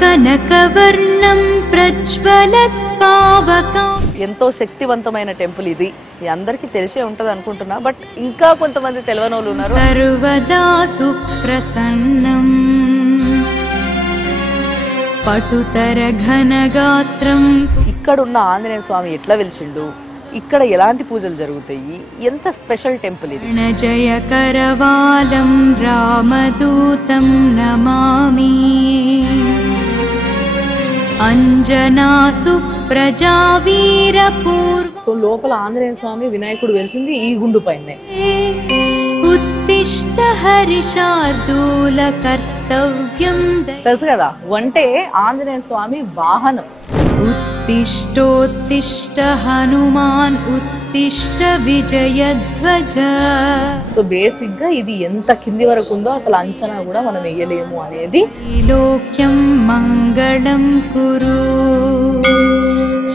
కనకవర్ణం ప్రజ్వలత్ పావకం. ఎంతో శక్తివంతమైన టెంపుల్ ఇది. మీ అందరికీ తెలిసే ఉంటది అనుకుంటున్నా, బట్ ఇంకా కొంతమంది తెలియని వాళ్ళు ఉన్నారు. సర్వదా సుప్రసన్నం పటుతర ఘనగాత్రం. ఇక్కడ ఉన్న ఆంజనేయ స్వామి ఎట్లా వెలిసిండు, ఇక్కడ ఎలాంటి పూజలు జరుగుతాయి, ఎంత స్పెషల్ టెంపుల్ ఇది. జయ కరవాలం రామదూతం నమామి. అంజనాసు ప్రజావీరపూర్వ. సో లోపల ఆంజనేయ స్వామి వినాయకుడు వెలిసింది ఈ గుండు పైనే. ఉత్తిష్ట హరిశార్దూల కర్తవ్యం. తెలుసు కదా, అంటే ఆంజనేయ స్వామి వాహనం. ఉత్తిష్టోత్తిష్ట హనుమాన్ ఉత్తిష్ట విజయధ్వజ. సో బేసిక్ గా ఇది ఎంత కింది వరకు ఉందో అసలు అంచనా కూడా మనం వేయలేము అనేది. లోక్యం మంగళం కురు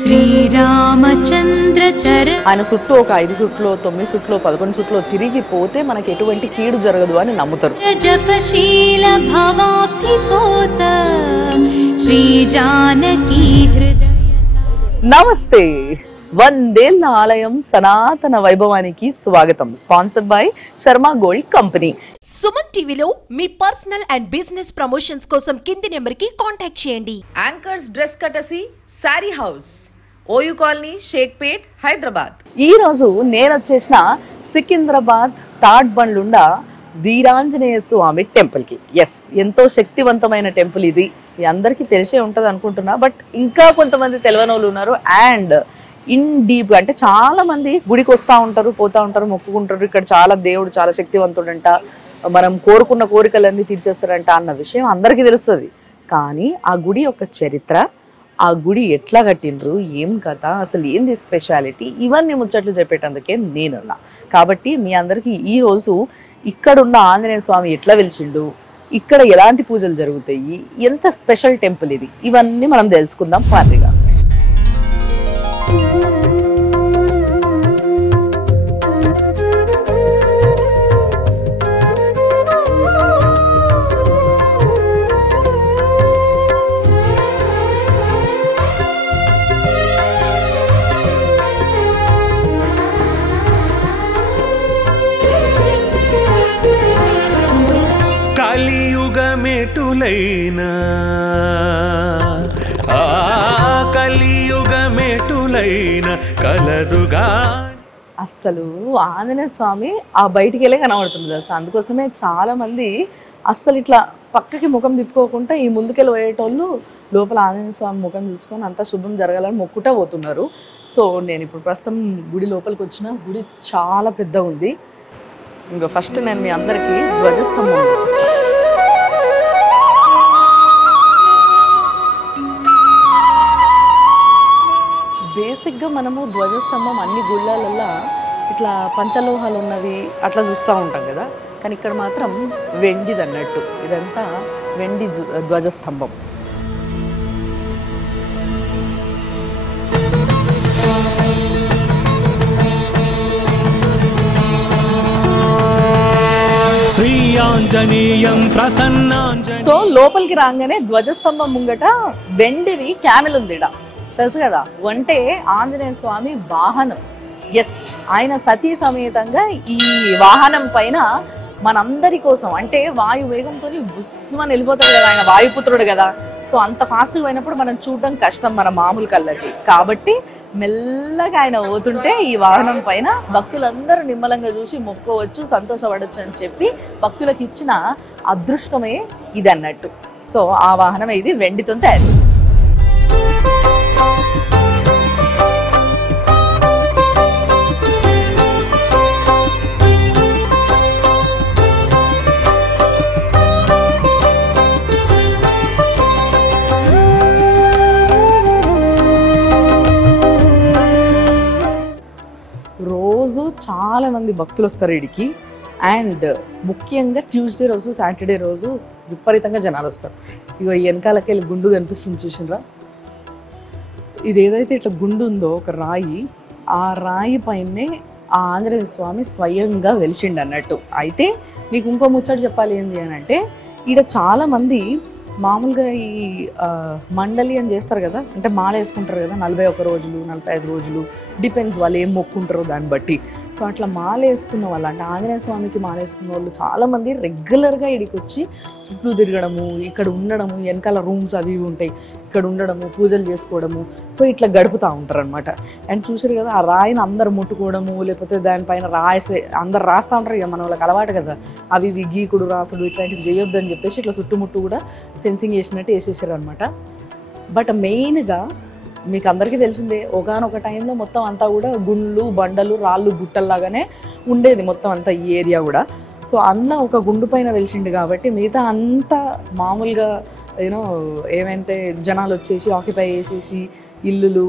శ్రీరామచంద్ర చర. ఆయన చుట్టూ ఒక 5 చుట్లో 9 చుట్లో 11 చుట్లో తిరిగిపోతే మనకి ఎటువంటి కీడు జరగదు అని నమ్ముతారు. జపశీల భవాబ్ధిపోత శ్రీ జానకీ హృదయ. నమస్తే, వందేళ్ల ఆలయం సనాతన వైభవానికి స్వాగతం. Sponsored by Sharma gold company. Suman టీవీలో మీ పర్సనల్ అండ్ బిజినెస్ ప్రమోషన్స్ కోసం కింది నెంబర్ కి కాంటాక్ట్ చేయండి. Anchors dress courtesy Saree house, OU colony, Shaikpet, Hyderabad. ఈ రోజు నేను వచ్చేసిన సికింద్రాబాద్ తాడ్ బండ్లుండా వీరాంజనేయ స్వామి టెంపుల్ కి. ఎస్, ఎంతో శక్తివంతమైన టెంపుల్ ఇది. మీ అందరికీ తెలిసే ఉంటది అనుకుంటున్నా, బట్ ఇంకా కొంతమంది తెలియని వాళ్ళు ఉన్నారు. అండ్ ఇన్ డీప్ గా అంటే చాలా మంది గుడికి వస్తూ ఉంటారు, పోతా ఉంటారు, మొక్కుకుంటారు. ఇక్కడ చాలా దేవుడు చాలా శక్తివంతుడంట, మనం కోరుకున్న కోరికలన్నీ తీర్చేస్తాడంట అన్న విషయం అందరికీ తెలుస్తుంది. కానీ ఆ గుడి యొక్క చరిత్ర, ఆ గుడి ఎట్లా కట్టిండ్రు, ఏం కథ, అసలు ఏంది స్పెషాలిటీ, ఇవన్నీ ముచ్చట్లు చెప్పేటందుకే నేనున్నా. కాబట్టి మీ అందరికీ ఈరోజు ఇక్కడున్న ఆంజనేయ స్వామి ఎట్లా వెలిసిండు, ఇక్కడ ఎలాంటి పూజలు జరుగుతాయి, ఎంత స్పెషల్ టెంపుల్ ఇది, ఇవన్నీ మనం తెలుసుకుందాం పార్టీగా. కలియుగమెటులైనా కలియుగమెటులైనా కలదుగా. అస్సలు ఆంజనేయ స్వామి ఆ బయటికి వెళ్ళే కనబడుతుంది తెలుసా. అందుకోసమే చాలా మంది అస్సలు ఇట్లా పక్కకి ముఖం తిప్పుకోకుండా ఈ ముందుకెళ్ళి పోయేటోళ్ళు లోపల ఆంజనేయ స్వామి ముఖం చూసుకొని అంతా శుభం జరగాలని మొక్కుటా పోతున్నారు. సో నేను ఇప్పుడు ప్రస్తుతం గుడి లోపలికి వచ్చిన. గుడి చాలా పెద్ద ఉంది. ఇంకా ఫస్ట్ నేను మీ అందరికీ ధ్వజస్తంభం చూపిస్తాను. బేసిక్గా మనము ధ్వజస్తంభం అన్ని గుళ్ళల్లో ఇట్లా పంచలోహాలు ఉన్నవి అట్లా చూస్తూ ఉంటాం కదా, కానీ ఇక్కడ మాత్రం వెండిది అన్నట్టు. ఇదంతా వెండి ధ్వజస్తంభం. సో లోపలికి రాగానే ధ్వజస్తంభం ముంగట వెండిది క్యామెల్ ఉంది. తెలుసు కదా, అంటే ఆంజనేయ స్వామి వాహనం. ఎస్, ఆయన సతీ సమేతంగా ఈ వాహనం పైన మనందరి కోసం, అంటే వాయు వేగంతో బుస్మని వెళ్ళిపోతాడు కదా, ఆయన వాయుపుత్రుడు కదా. సో అంత ఫాస్ట్గా పోయినప్పుడు మనం చూడడం కష్టం మన మామూలు కళ్ళకి. కాబట్టి మెల్లగా ఆయన పోతుంటే ఈ వాహనం పైన భక్తులందరూ నిమ్మలంగా చూసి మొక్కోవచ్చు, సంతోషపడవచ్చు అని చెప్పి భక్తులకు ఇచ్చిన అదృష్టమే ఇది అన్నట్టు. సో ఆ వాహనం ఇది వెండితో తయారు చేసింది. రోజు చాలా మంది భక్తులు వస్తారు ఇడికి. అండ్ ముఖ్యంగా ట్యూస్డే రోజు, సాటర్డే రోజు విపరీతంగా జనాలు వస్తారు. ఇగో వెనకాలకి వెళ్ళి గుండు కనిపిస్తుంది చూసినరా. ఇది ఏదైతే ఇట్లా గుండు ఉందో ఒక రాయి, ఆ రాయి పైనే ఆ ఆంజనేయ స్వామి స్వయంగా వెలిసిండు అన్నట్టు. అయితే మీకు ఇంకో ముచ్చట చెప్పాలి ఏంటి అని అంటే, ఈడ చాలామంది మామూలుగా ఈ మండలి అని చేస్తారు కదా, అంటే మాల వేసుకుంటారు కదా 41 రోజులు 45 రోజులు, డిపెండ్స్ వాళ్ళు ఏం మొక్కుంటారో దాన్ని బట్టి. సో అట్లా మాల వేసుకున్న వాళ్ళు, అంటే ఆంజనేయ స్వామికి మాల వేసుకున్న వాళ్ళు చాలామంది రెగ్యులర్గా ఇక్కడికి వచ్చి చుట్టూ తిరగడము, ఇక్కడ ఉండడము, వెనకాల రూమ్స్ అవి ఇవి ఉంటాయి, ఇక్కడ ఉండడము, పూజలు చేసుకోవడము, సో ఇట్లా గడుపుతూ ఉంటారు అనమాట. అండ్ చూసారు కదా, ఆ రాయిని అందరు ముట్టుకోవడము, లేకపోతే దానిపైన రాసే అందరు రాస్తూ ఉంటారు ఇక, మన వాళ్ళకి అలవాటు కదా, అవి ఇవి గీకుడు రాసుడు ఇట్లాంటివి చేయొద్దు అని చెప్పేసి ఇట్లా చుట్టుముట్టు కూడా ఫెన్సింగ్ వేసినట్టు వేసేసారు అనమాట. బట్ మెయిన్గా మీకు అందరికీ తెలిసిందే, ఒకనొక టైంలో మొత్తం అంతా కూడా గుండ్లు బండలు రాళ్ళు గుట్టల్లాగానే ఉండేది మొత్తం అంతా ఈ ఏరియా కూడా. సో అందులో ఒక గుండు పైన వెలిసిండు కాబట్టి మిగతా అంతా మామూలుగా యూనో ఏమంటే జనాలు వచ్చేసి ఆక్యుపై చేసేసి ఇల్లులు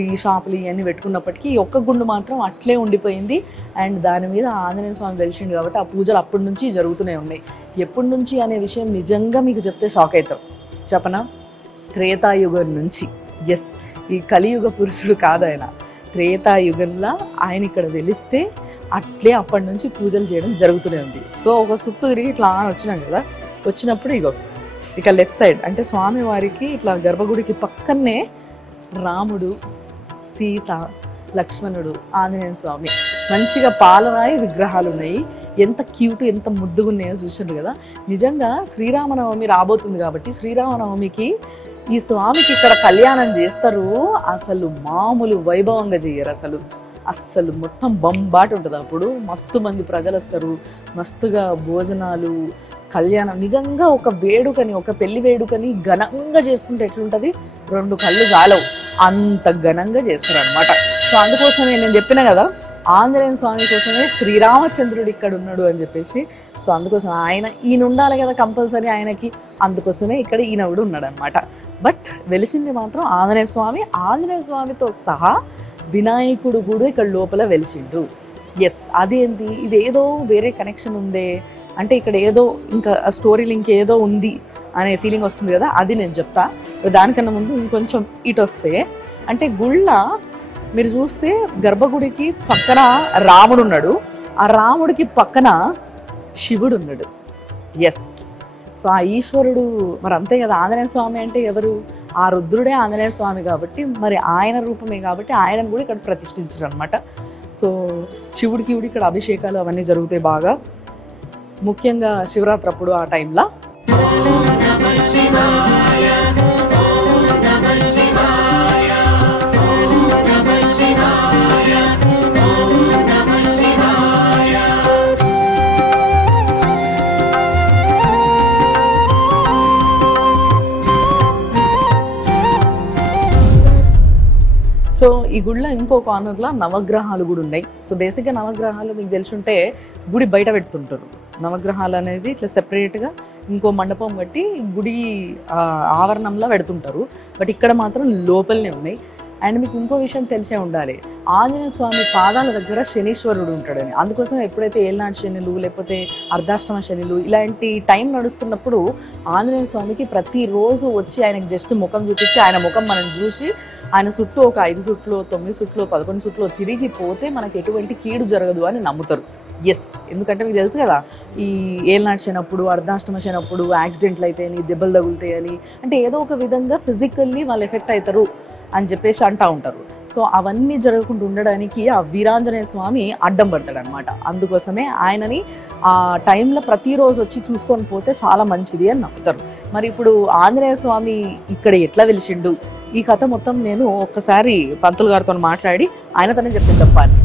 ఈ షాపులు ఇవన్నీ పెట్టుకున్నప్పటికీ ఈ ఒక్క గుండు మాత్రం అట్లే ఉండిపోయింది. అండ్ దాని మీద ఆంజనేయ స్వామి వెలిసిండు కాబట్టి ఆ పూజలు అప్పటి నుంచి జరుగుతూనే ఉన్నాయి. ఎప్పటి నుంచి అనే విషయం నిజంగా మీకు చెప్తే షాక్ అవుతాం. చెప్పనా? త్రేతాయుగం నుంచి. ఎస్, ఈ కలియుగ పురుషుడు కాదు ఆయన, త్రేతాయుగంలో ఆయన ఇక్కడ వెలిస్తే అట్లే అప్పటి నుంచి పూజలు చేయడం జరుగుతూనే ఉంది. సో ఒక చుట్టూ తిరిగి ఇట్లా వచ్చినాం కదా, వచ్చినప్పుడు ఇగో ఇక లెఫ్ట్ సైడ్ అంటే స్వామి వారికి ఇట్లా గర్భగుడికి పక్కనే రాముడు, సీత, లక్ష్మణుడు, ఆంజనేయ స్వామి మంచిగా పాలరాయి విగ్రహాలు ఉన్నాయి. ఎంత క్యూట్, ఎంత ముద్దుగా ఉన్నాయో చూసిండ్రు కదా. నిజంగా శ్రీరామనవమి రాబోతుంది కాబట్టి శ్రీరామనవమికి ఈ స్వామికి ఇక్కడ కళ్యాణం చేస్తారు. అసలు మామూలు వైభవంగా చేయరు, అస్సలు మొత్తం బంబాటు ఉంటుంది. అప్పుడు మస్తు మంది ప్రజలు వస్తారు, మస్తుగా భోజనాలు, కళ్యాణం. నిజంగా ఒక వేడుకని, ఒక పెళ్లి వేడుకని ఘనంగా చేసుకుంటే ఎట్లుంటుంది, 2 కళ్ళు చాలవు అంత ఘనంగా చేస్తారు అనమాట. సో అందుకోసమే నేను చెప్పిన కదా, ఆంజనేయ స్వామి కోసమే శ్రీరామచంద్రుడు ఇక్కడ ఉన్నాడు అని చెప్పేసి. సో అందుకోసం ఈయన ఉండాలి కదా కంపల్సరీ ఆయనకి, అందుకోసమే ఇక్కడ ఈయన కూడా ఉన్నాడు అనమాట. బట్ వెలిసింది మాత్రం ఆంజనేయ స్వామి. ఆంజనేయ స్వామితో సహా వినాయకుడు కూడా ఇక్కడ లోపల వెలిసిండు. ఎస్, అదేంటి, ఇదేదో వేరే కనెక్షన్ ఉందే అంటే ఇక్కడ ఏదో ఇంకా స్టోరీలు ఇంకేదో ఉంది అనే ఫీలింగ్ వస్తుంది కదా, అది నేను చెప్తా. దానికన్నా ముందు ఇంకొంచెం ఇటు వస్తే, అంటే గుళ్ళ మీరు చూస్తే గర్భగుడికి పక్కన రాముడు ఉన్నాడు, ఆ రాముడికి పక్కన శివుడు ఉన్నాడు. ఎస్, సో ఆ ఈశ్వరుడు మరి అంతే కదా. ఆంజనేయ స్వామి అంటే ఎవరు? ఆ రుద్రుడే ఆంజనేయ స్వామి కాబట్టి మరి ఆయన రూపమే కాబట్టి ఆయనను కూడా ఇక్కడ ప్రతిష్ఠించారు అనమాట. సో శివుడికి ఇక్కడ అభిషేకాలు అవన్నీ జరుగుతాయి బాగా, ముఖ్యంగా శివరాత్రి అప్పుడు ఆ టైంలో. సో ఈ గుడిలో ఇంకో కార్నర్లో నవగ్రహాలు కూడా ఉన్నాయి. సో బేసిక్గా నవగ్రహాలు మీకు తెలుసుంటే గుడి బయట పెడుతుంటారు. నవగ్రహాలు అనేది ఇట్లా సెపరేట్గా ఇంకో మండపం కట్టి గుడి ఆవరణంలో పెడుతుంటారు. బట్ ఇక్కడ మాత్రం లోపలనే ఉన్నాయి. అండ్ మీకు ఇంకో విషయం తెలిసే ఉండాలి, ఆంజనేయ స్వామి పాదాల దగ్గర శనీశ్వరుడు ఉంటాడని. అందుకోసం ఎప్పుడైతే ఏళ్ళనాటి శనులు లేకపోతే అర్ధాష్టమ శనులు ఇలాంటి టైం నడుస్తున్నప్పుడు ఆంజనేయ స్వామికి ప్రతిరోజు వచ్చి ఆయనకి జస్ట్ ముఖం చూపించి ఆయన ముఖం మనం చూసి ఆయన చుట్టూ ఒక 5 చుట్లు 9 చుట్లు 11 చుట్లు తిరిగిపోతే మనకి ఎటువంటి కీడు జరగదు అని నమ్ముతారు. ఎస్, ఎందుకంటే మీకు తెలుసు కదా, ఈ ఏళ్ళనాటి శనప్పుడు అర్ధాష్టమ శనప్పుడు యాక్సిడెంట్లు అయితాయని, దెబ్బలు తగులుతాయని, అంటే ఏదో ఒక విధంగా ఫిజికల్లీ వాళ్ళు ఎఫెక్ట్ అవుతారు అని చెప్పేసి అంటూ ఉంటారు. సో అవన్నీ జరగకుండా ఉండడానికి ఆ వీరాంజనేయ స్వామి అడ్డం పడతాడు అనమాట. అందుకోసమే ఆయనని ఆ టైంలో ప్రతిరోజు వచ్చి చూసుకొని పోతే చాలా మంచిది అని నమ్ముతారు. మరి ఇప్పుడు ఆంజనేయ స్వామి ఇక్కడ ఎట్లా వెలిసిండు, ఈ కథ మొత్తం నేను ఒక్కసారి పంతులు గారితో మాట్లాడి ఆయనతోనే చెప్పింది తప్పని.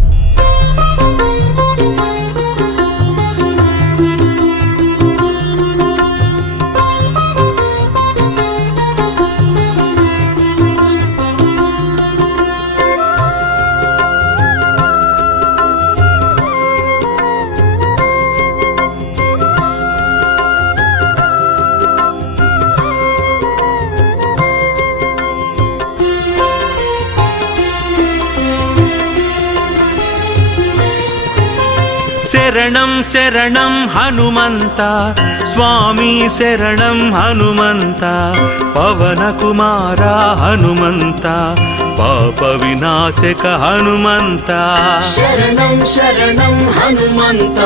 శరణం శరణం హనుమంత స్వామి శరణం హనుమంత పవన కుమార హనుమంత పాప వినాశక హనుమంత శరణం శరణం హనుమంత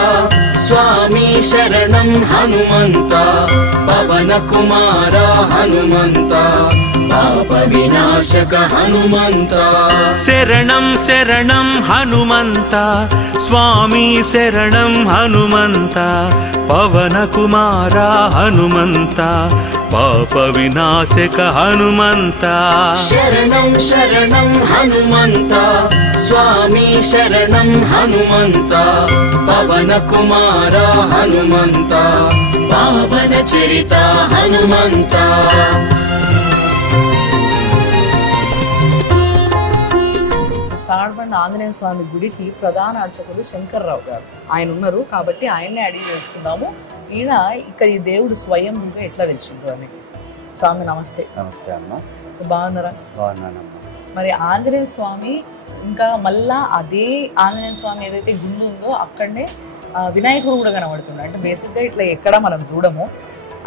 స్వామి శరణం హనుమంత పవన కుమార హనుమంత పాప వినాశక హనుమంత శరణం శరణం హనుమంత స్వామి శరణం హనుమంత పవన కుమార హనుమంత పాప వినాశక హనుమంత శరణం శరణం హనుమంత స్వామి శరణం హనుమంత పవన కుమార హనుమంత పావన చరిత హనుమంత తాడ్బండ్ ఆంజనేయ స్వామి గుడికి ప్రధాన అర్చకులు శంకర్రావు గారు ఆయన ఉన్నారు కాబట్టి ఆయన్నే అడిగి తెలుసుకుందాము. ఈయన ఇక్కడ ఈ దేవుడు స్వయంగా ఎట్లా వెలిచిండ్రు అని. స్వామి నమస్తే. నమస్తే అమ్మ. సో బాగున్నారా? బాగున్నానమ్మా. మరి ఆంజనేయ స్వామి ఇంకా మళ్ళా అదే ఆంజనేయ స్వామి ఏదైతే గుళ్ళు ఉందో అక్కడనే వినాయకుడు కూడా కనబడుతున్నాడు. అంటే బేసిక్గా ఇట్లా ఎక్కడ మనం చూడము.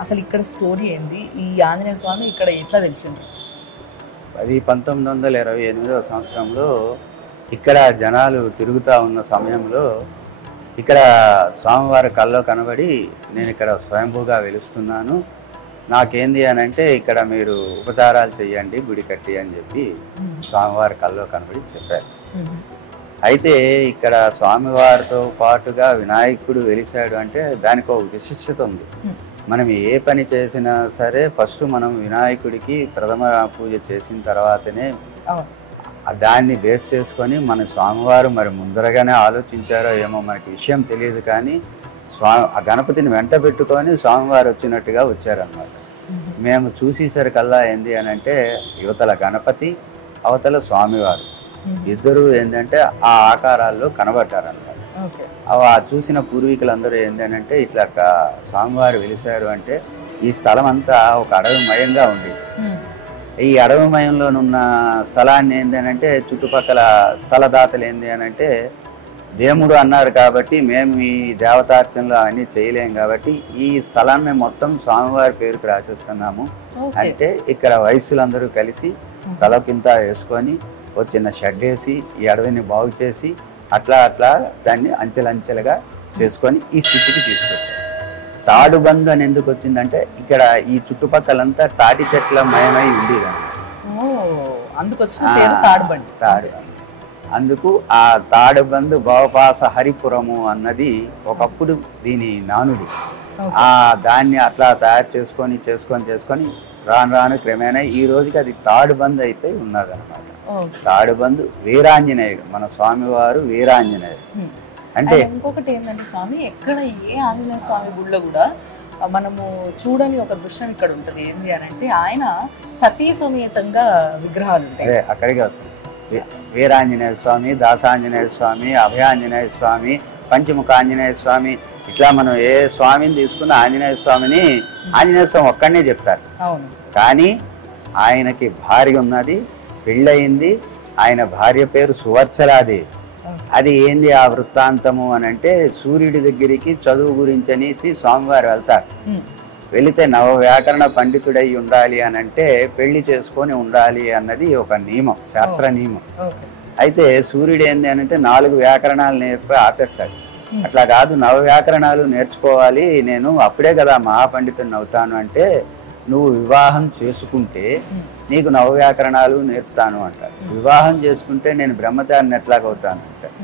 అసలు ఇక్కడ స్టోరీ ఏంది, ఈ ఆంజనేయ స్వామి ఇక్కడ ఎట్లా వెలిచిండ్రు? అది 1928వ సంవత్సరంలో ఇక్కడ జనాలు తిరుగుతూ ఉన్న సమయంలో ఇక్కడ స్వామివారి కల్లో కనబడి నేను ఇక్కడ స్వయంభూగా వెలుస్తున్నాను, నాకేంది అని అంటే ఇక్కడ మీరు ఉపచారాలు చెయ్యండి గుడి కట్టి అని చెప్పి స్వామివారి కల్లో కనబడి చెప్పారు. అయితే ఇక్కడ స్వామివారితో పాటుగా వినాయకుడు వెలిశాడు అంటే దానికి ఒక విశిష్టత ఉంది. మనం ఏ పని చేసినా సరే ఫస్ట్ మనం వినాయకుడికి ప్రథమ పూజ చేసిన తర్వాతనే దాన్ని బేస్ చేసుకొని మన స్వామివారు మరి ముందరగానే ఆలోచించారో ఏమో మనకి విషయం తెలియదు, కానీ ఆ గణపతిని వెంట పెట్టుకొని స్వామివారు వచ్చినట్టుగా వచ్చారనమాట. మేము చూసేసరికల్లా ఏంది అని అంటే యువతల గణపతి అవతల స్వామివారు ఇద్దరు ఏంటంటే ఆ ఆకారాల్లో కనబడ్డారనమాట. ఆ చూసిన పూర్వీకులందరూ ఏంటంటే ఇట్లా స్వామివారు వెలిశారు అంటే ఈ స్థలం అంతా ఒక అడవిమయంగా ఉండేది. ఈ అడవిమయంలోనున్న స్థలాన్ని ఏంటంటే చుట్టుపక్కల స్థలదాతలు ఏంది అని అంటే దేవుడు అన్నారు కాబట్టి మేము ఈ దేవతార్చనలో అన్నీ చేయలేం కాబట్టి ఈ స్థలాన్ని మొత్తం స్వామివారి పేరుకు రాసేస్తున్నాము అంటే ఇక్కడ వయస్సులందరూ కలిసి తలకింత వేసుకొని ఒక చిన్న షెడ్ వేసి ఈ అడవిని బాగు చేసి అట్లా అట్లా దాన్ని అంచెలంచెలుగా చేసుకొని ఈ స్థితికి తీసుకొచ్చారు. తాడుబంధు అని ఎందుకు వచ్చిందంటే ఇక్కడ ఈ చుట్టుపక్కలంతా తాటి చెట్ల మయమై ఉండేది అందుకు ఆ తాడుబంధు భవపాస హరిపురము అన్నది ఒకప్పుడు దీని నానుడి. దాన్ని అట్లా తయారు చేసుకొని చేసుకొని చేసుకొని రాను రాను క్రమేణా ఈ రోజుకి అది తాడుబంధు అయిపోయి ఉన్నదన్నమాట. తాడుబంధు వీరాంజనేయుడు, మన స్వామివారు వీరాంజనేయుడు. అంటే ఇంకొకటి ఏంటంటే స్వామి ఎక్కడ ఏ ఆంజనేయ స్వామి గుళ్ళో కూడా మనము చూడని ఒక దృశ్యం ఇక్కడ ఉంటది. ఏంటి అని అంటే ఆయన సతీ సమేతంగా విగ్రహాలు ఉంటాయి. అక్కడికి వస్తుంది వీరాంజనేయ స్వామి, దాసాంజనేయ స్వామి, అభయాంజనేయ స్వామి, పంచముఖ ఆంజనేయ స్వామి, ఇట్లా మనం ఏ స్వామిని తీసుకున్న ఆంజనేయ స్వామిని ఆంజనేయ స్వామి ఒక్కడనే చెప్తారు. కానీ ఆయనకి భార్య ఉన్నది, పెళ్ళయింది. ఆయన భార్య పేరు సువర్చలాదేవి. అది ఏంది ఆ వృత్తాంతము అని అంటే సూర్యుడి దగ్గరికి చదువు గురించి అనేసి స్వామివారు వెళ్తారు. వెళితే నవ వ్యాకరణ పండితుడై ఉండాలి అని అంటే పెళ్లి చేసుకొని ఉండాలి అన్నది ఒక నియమం, శాస్త్ర నియమం. అయితే సూర్యుడు ఏంది అని అంటే 4 వ్యాకరణాలు నేర్పి ఆపేస్తాడు. అట్లా కాదు, నవ వ్యాకరణాలు నేర్చుకోవాలి, నేను అప్పుడే కదా మహాపండితుడిని అవుతాను అంటే నువ్వు వివాహం చేసుకుంటే నీకు నవ వ్యాకరణాలు నేర్పుతాను అంటారు. వివాహం చేసుకుంటే నేను బ్రహ్మచారిని ఎట్లాగవుతాను అంటారు.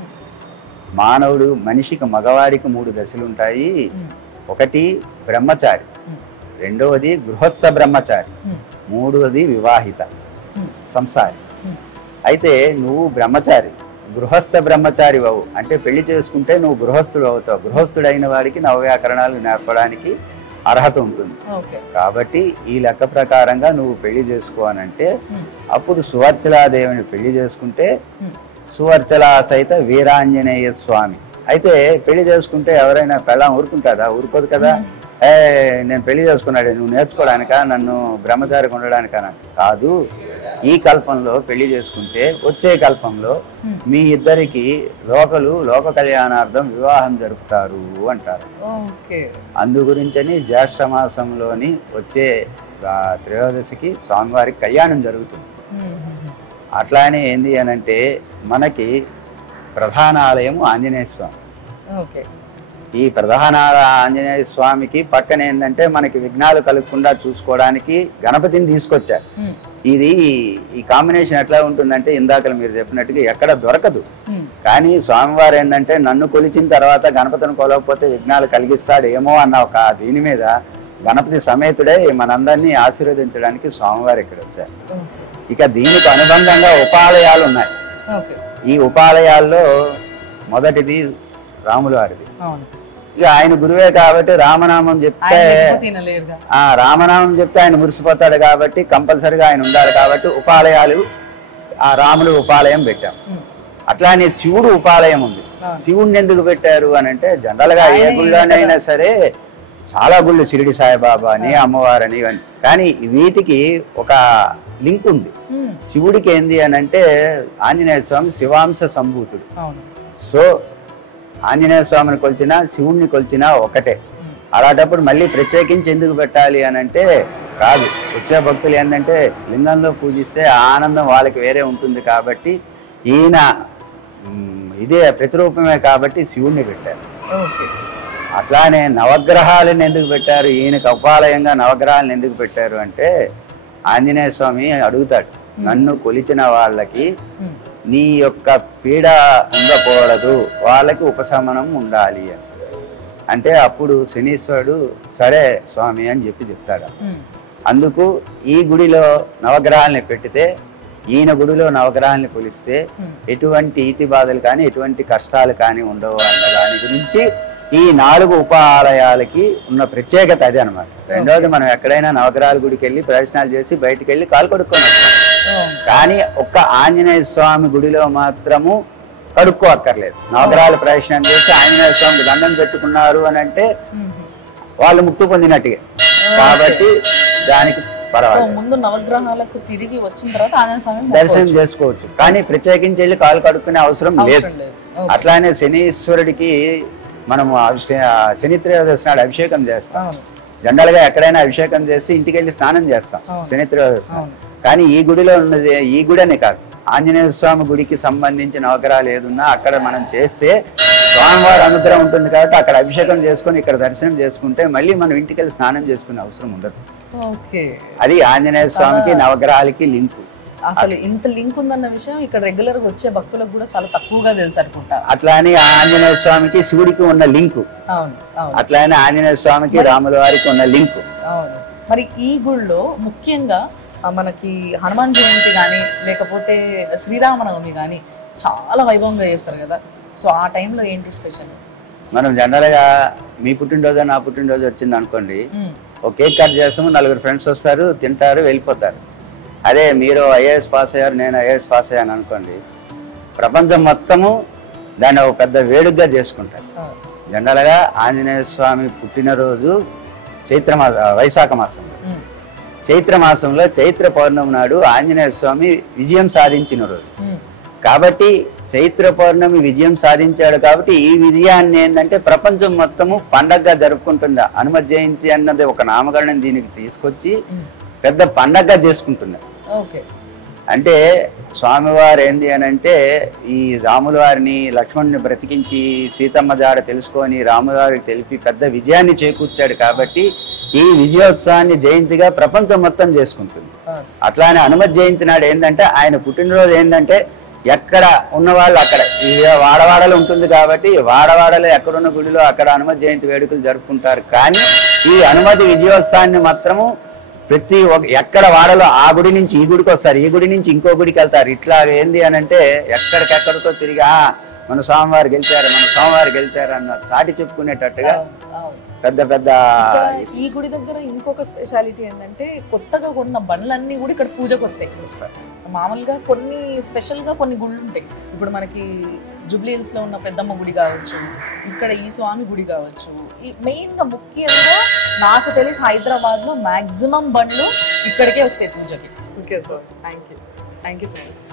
మానవుడు మనిషికి మగవాడికి 3 దశలు ఉంటాయి. ఒకటి బ్రహ్మచారి, రెండవది గృహస్థ బ్రహ్మచారి, మూడవది వివాహిత సంసారి. అయితే నువ్వు బ్రహ్మచారి, గృహస్థ బ్రహ్మచారి అవు అంటే పెళ్లి చేసుకుంటే నువ్వు గృహస్థుడు అవుతావు. గృహస్థుడైన వాడికి నవవ్యాకరణాలు నేర్పడానికి అర్హత ఉంటుంది. కాబట్టి ఈ లెక్క ప్రకారంగా నువ్వు పెళ్లి చేసుకో అనంటే అప్పుడు సువర్చలాదేవిని పెళ్లి చేసుకుంటే సువర్చల సహిత వీరాంజనేయ స్వామి. అయితే పెళ్లి చేసుకుంటే ఎవరైనా పెళ్ళాం ఊరుకుంటుందా? ఊరుకోదు కదా. నేను పెళ్లి చేసుకున్నాడు, నువ్వు నేర్చుకోవడానికా, నన్ను బ్రహ్మచారికి ఉండడానికా? కాదు, ఈ కల్పంలో పెళ్లి చేసుకుంటే వచ్చే కల్పంలో మీ ఇద్దరికి లోక కళ్యాణార్థం వివాహం జరుపుతారు అంటారు. అందు గురించని జ్యేష్ఠ మాసంలోని వచ్చే త్రయోదశికి స్వామివారికి కళ్యాణం జరుగుతుంది. అట్లానే ఏంది అని అంటే మనకి ప్రధాన ఆలయం ఆంజనేయ స్వామి. ఓకే. ఈ ప్రధాన ఆంజనేయ స్వామికి పక్కన ఏంటంటే మనకి విఘ్నాలు కలగకుండా చూసుకోవడానికి గణపతిని తీసుకొచ్చారు. ఇది ఈ కాంబినేషన్ ఎట్లా ఉంటుందంటే ఇందాక మీరు చెప్పినట్టుగా ఎక్కడ దొరకదు. కానీ స్వామివారు ఏంటంటే నన్ను కొలిచిన తర్వాత గణపతిని కొలవకపోతే విఘ్నాలు కలిగిస్తాడేమో అన్న ఒక దీని మీద గణపతి సమేతుడే మనందరినీ ఆశీర్వదించడానికి స్వామివారు ఇక్కడ వచ్చారు. ఇక దీనికి అనుబంధంగా ఉపాలయాలు ఉన్నాయి. ఈ ఉపాలయాల్లో మొదటిది రాముల వారిది. ఇక ఆయన గురువే కాబట్టి రామనామం చెప్తే ఆయన మురిసిపోతాడు కాబట్టి కంపల్సరిగా ఆయన ఉండాలి కాబట్టి ఉపాలయాలు ఆ రాముడు ఉపాలయం పెట్టాం. అట్లానే శివుడు ఉపాలయం ఉంది. శివుడిని ఎందుకు పెట్టారు అని అంటే జనరల్ గా ఏ గుళ్ళోనైనా సరే చాలా గుళ్ళు షిరిడి సాయిబాబా అని అమ్మవారని ఇవన్నీ, కానీ వీటికి ఒక లింక్ ఉంది. శివుడికి ఏంది అని అంటే ఆంజనేయ స్వామి శివాంశ సంభూతుడు. సో ఆంజనేయ స్వామిని కొలిచినా శివుణ్ణి కొలిచినా ఒకటే. అలాంటప్పుడు మళ్ళీ ప్రత్యేకించి ఎందుకు పెట్టాలి అని అంటే కాదు, వచ్చే భక్తులు ఏంటంటే లింగంలో పూజిస్తే ఆనందం వాళ్ళకి వేరే ఉంటుంది కాబట్టి ఈయన ఇదే ప్రతిరూపమే కాబట్టి శివుణ్ణి పెట్టారు. అట్లానే నవగ్రహాలను ఎందుకు పెట్టారు, ఈయనకు ఉపాలయంగా నవగ్రహాలను ఎందుకు పెట్టారు అంటే ఆంజనేయ స్వామి అడుగుతాడు, నన్ను కొలిచిన వాళ్ళకి నీ యొక్క పీడ ఉండకూడదు, వాళ్ళకి ఉపశమనం ఉండాలి అని అంటే అప్పుడు శనీశ్వరుడు సరే స్వామి అని చెప్తాడు. అందుకు ఈ గుడిలో నవగ్రహాలని పెట్టితే ఈయన గుడిలో నవగ్రహాలని కొలిస్తే ఎటువంటి ఈతి బాధలు కానీ ఎటువంటి కష్టాలు కానీ ఉండవు అన్న దాని గురించి ఈ 4 ఉపాలయాలకి ఉన్న ప్రత్యేకత అది అనమాట. రెండవది మనం ఎక్కడైనా నవగ్రహాల గుడికి వెళ్ళి ప్రదర్శనాలు చేసి బయటికి వెళ్ళి కాలు కడుక్కొని వస్తాం, కానీ ఒక్క ఆంజనేయ స్వామి గుడిలో మాత్రము కడుక్కో అక్కర్లేదు. నవగ్రహాలు ప్రదర్శనం చేసి ఆంజనేయ స్వామికి దండం పెట్టుకున్నారు అని అంటే వాళ్ళు ముక్తి పొందినట్టుగా, కాబట్టి దానికి పర్వాలేదు. ముందు నవగ్రహాలకు తిరిగి వచ్చిన తర్వాత ఆంజనేయ స్వామి దర్శనం చేసుకోవచ్చు, కానీ ప్రత్యేకించి వెళ్ళి కాలు కడుక్కునే అవసరం లేదు. అట్లానే శనీశ్వరుడికి మనము శని త్రయోదశి నాడు అభిషేకం చేస్తాం. జనరల్ గా ఎక్కడైనా అభిషేకం చేసి ఇంటికి వెళ్ళి స్నానం చేస్తాం శని త్రయోదశి. కానీ ఈ గుడిలో ఉన్నది ఈ గుడి అనే కాదు, ఆంజనేయ స్వామి గుడికి సంబంధించి నవగ్రహాలు ఏదున్నా అక్కడ మనం చేస్తే స్వామివారి అనుగ్రహం ఉంటుంది కాబట్టి అక్కడ అభిషేకం చేసుకుని ఇక్కడ దర్శనం చేసుకుంటే మళ్ళీ మనం ఇంటికి వెళ్ళి స్నానం చేసుకునే అవసరం ఉండదు. అది ఆంజనేయ స్వామికి నవగ్రహాలకి లింకు. అసలు ఇంత లింక్ ఉందన్న విషయం ఇక్కడ రెగ్యులర్ గా వచ్చే భక్తులకు కూడా చాలా తక్కువగా తెలుసు అనుకుంటా. అట్లానే ఆంజనేయ స్వామికి శివుడికి ఉన్న లింకు, అట్లానే ఆంజనేయ స్వామికి రాముల వారికి ఉన్న లింకు. మరి ఈ గుళ్ళో ముఖ్యంగా మనకి హనుమాన్ జయంతి కానీ లేకపోతే శ్రీరామనవమి కానీ చాలా వైభవంగా చేస్తారు కదా, సో ఆ టైంలో ఏంటి స్పెషల్? మనం జనరల్ గా మీ పుట్టినరోజు నా పుట్టినరోజు వచ్చింది అనుకోండి, ఒక కేక్ కట్ చేస్తాము, 4 ఫ్రెండ్స్ వస్తారు, తింటారు, వెళ్ళిపోతారు. అదే మీరు ఐఏఎస్ పాస్ అయ్యారు, నేను ఐఏఎస్ పాస్ అయ్యాను అనుకోండి, ప్రపంచం మొత్తము దాన్ని ఒక పెద్ద వేడుకగా చేసుకుంటారు. జనరల్ గా ఆంజనేయ స్వామి పుట్టినరోజు వైశాఖ మాసంలో, చైత్ర మాసంలో చైత్ర పౌర్ణమి నాడు ఆంజనేయ స్వామి విజయం సాధించిన రోజు కాబట్టి చైత్ర పౌర్ణమి విజయం సాధించాడు కాబట్టి ఈ విజయాన్ని ఏంటంటే ప్రపంచం మొత్తము పండగగా జరుపుకుంటుంది. హనుమ జయంతి అన్నది ఒక నామకరణం దీనికి తీసుకొచ్చి పెద్ద పండగగా చేసుకుంటున్నారు. అంటే స్వామివారు ఏంది అని అంటే ఈ రాముల వారిని లక్ష్మణుని బ్రతికించి సీతమ్మ జాడ తెలుసుకొని రాముల వారికి తెలిపి పెద్ద విజయాన్ని చేకూర్చాడు కాబట్టి ఈ విజయోత్సవాన్ని జయంతిగా ప్రపంచం మొత్తం చేసుకుంటుంది. అట్లానే హనుమ జయంతి నాడు ఏంటంటే ఆయన పుట్టినరోజు ఏంటంటే ఎక్కడ ఉన్నవాళ్ళు అక్కడ ఈ వాడవాడలో ఉంటుంది కాబట్టి వాడవాడలో ఎక్కడున్న గుడిలో అక్కడ హనుమ జయంతి వేడుకలు జరుపుకుంటారు. కానీ ఈ హనుమతి విజయోత్సవాన్ని మాత్రము ప్రతి ఎక్కడ వాడలో ఆ గుడి నుంచి ఈ గుడికి వస్తారు, ఈ గుడి నుంచి ఇంకో గుడికి వెళ్తారు. ఇట్లా ఏంది అని అంటే ఎక్కడికెక్కడికో తిరిగి మన స్వామివారు గెలిచారు అన్న చాటి చెప్పుకునేటట్టుగా పెద్ద పెద్ద. ఈ గుడి దగ్గర ఇంకొక స్పెషాలిటీ ఏంటంటే కొత్తగా కొన్న బండ్లన్నీ కూడా ఇక్కడ పూజకు వస్తాయి. మామూలుగా కొన్ని స్పెషల్ గా కొన్ని గుళ్ళు ఉంటాయి. ఇప్పుడు మనకి జూబ్లీ హిల్స్ లో ఉన్న పెద్దమ్మ గుడి కావచ్చు, ఇక్కడ ఈ స్వామి గుడి కావచ్చు. ఈ మెయిన్ గా ముఖ్యంగా నాకు తెలిసి హైదరాబాద్ లో మాక్సిమం బండ్లు ఇక్కడికే వస్తాయి పూజకి. Okay sir, thank you so much.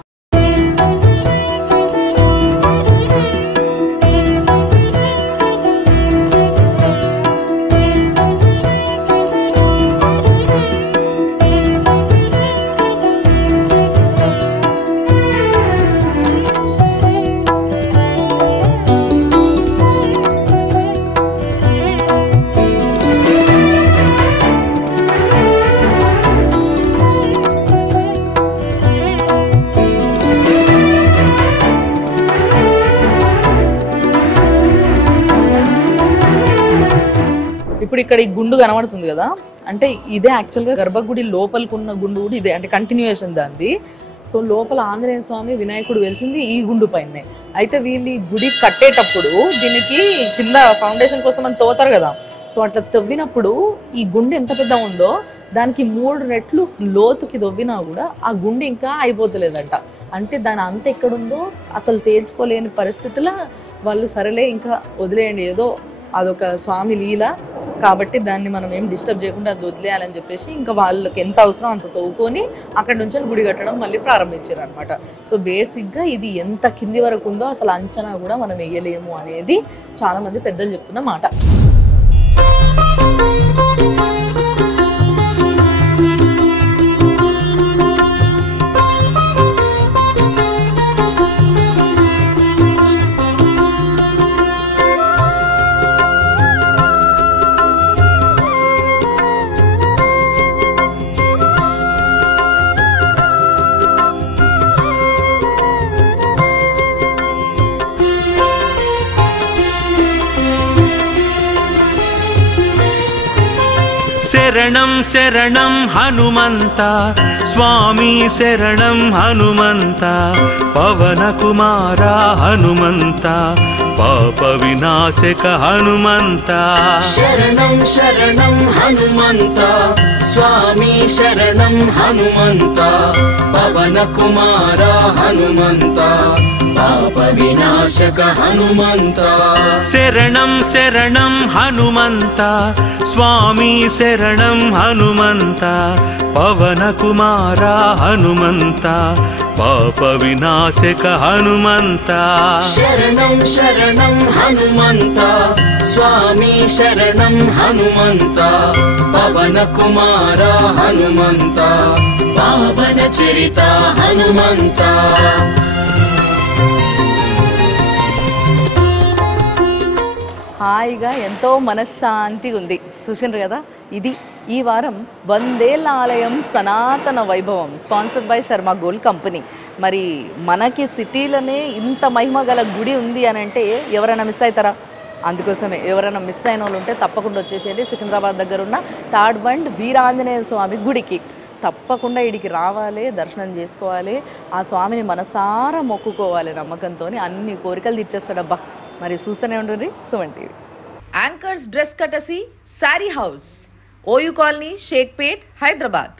ఇప్పుడు ఇక్కడ ఈ గుండు కనబడుతుంది కదా, అంటే ఇదే యాక్చువల్గా గర్భగుడి లోపలికి ఉన్న గుండు కూడా ఇదే, అంటే కంటిన్యూయేషన్ దాన్ని. సో లోపల ఆంజనేయ స్వామి వినాయకుడు వెలిసింది ఈ గుండు పైనే. అయితే వీళ్ళు ఈ గుడి కట్టేటప్పుడు దీనికి కింద ఫౌండేషన్ కోసం అని తవ్వుతారు కదా, సో అట్లా తవ్వినప్పుడు ఈ గుండె ఎంత పెద్ద ఉందో దానికి 3 రెట్లు లోతుకి తవ్వినా కూడా ఆ గుండె ఇంకా అయిపోతలేదంట. అంటే దాని అంత ఎక్కడుందో అసలు తేల్చుకోలేని పరిస్థితుల్లో వాళ్ళు సరేలే ఇంకా వదిలేయండి, ఏదో అదొక స్వామి లీల కాబట్టి దాన్ని మనం ఏం డిస్టర్బ్ చేయకుండా అది వదిలేయాలని చెప్పేసి ఇంకా వాళ్ళకి ఎంత అవసరం అంత తవ్వుకొని అక్కడ నుంచి గుడి కట్టడం మళ్ళీ ప్రారంభించారు అనమాట. సో బేసిక్గా ఇది ఎంత కింది వరకు ఉందో అసలు అంచనా కూడా మనం వేయలేము అనేది చాలా మంది పెద్దలు చెప్తున్న మాట. శరణం శరణం హనుమంత స్వామి శరణం హనుమంత పవన కుమార హనుమంత పాప వినాశక హనుమంత. శరణం శరణం హనుమంత స్వామి శరణం హనుమంత పవన కుమార హనుమంత పాప వినాశక హనుమంత. శరణం శరణం హనుమంత స్వామి శరణం హనుమంత పవన కుమార హనుమంత పాప వినాశక హనుమంత. శరణం శరణం హనుమంత స్వామి శరణం హనుమంత పవన కుమార హనుమంత పావన చరిత హనుమంత. హాయిగా ఎంతో మనశ్శాంతిగా ఉంది. చూసిండ్రు కదా, ఇది ఈ వారం వందేళ్ల ఆలయం సనాతన వైభవం sponsored by Sharma gold company. మరి మనకి సిటీలోనే ఇంత మహిమ గల గుడి ఉంది అని అంటే ఎవరైనా మిస్ అవుతారా? అందుకోసమే ఎవరైనా మిస్ అయిన వాళ్ళు ఉంటే తప్పకుండా వచ్చేసేది సికింద్రాబాద్ దగ్గర ఉన్న తాడ్బండ్ వీరాంజనేయ స్వామి గుడికి. తప్పకుండా ఇడికి రావాలి, దర్శనం చేసుకోవాలి, ఆ స్వామిని మనసారా మొక్కుకోవాలి నమ్మకంతో. అన్ని కోరికలు తీర్చేస్తాడబ్బా. మరి చూస్తూనే ఉండండి Suman TV. Anchors dress courtesy Saree house, OU colony, Shaikpet, Hyderabad.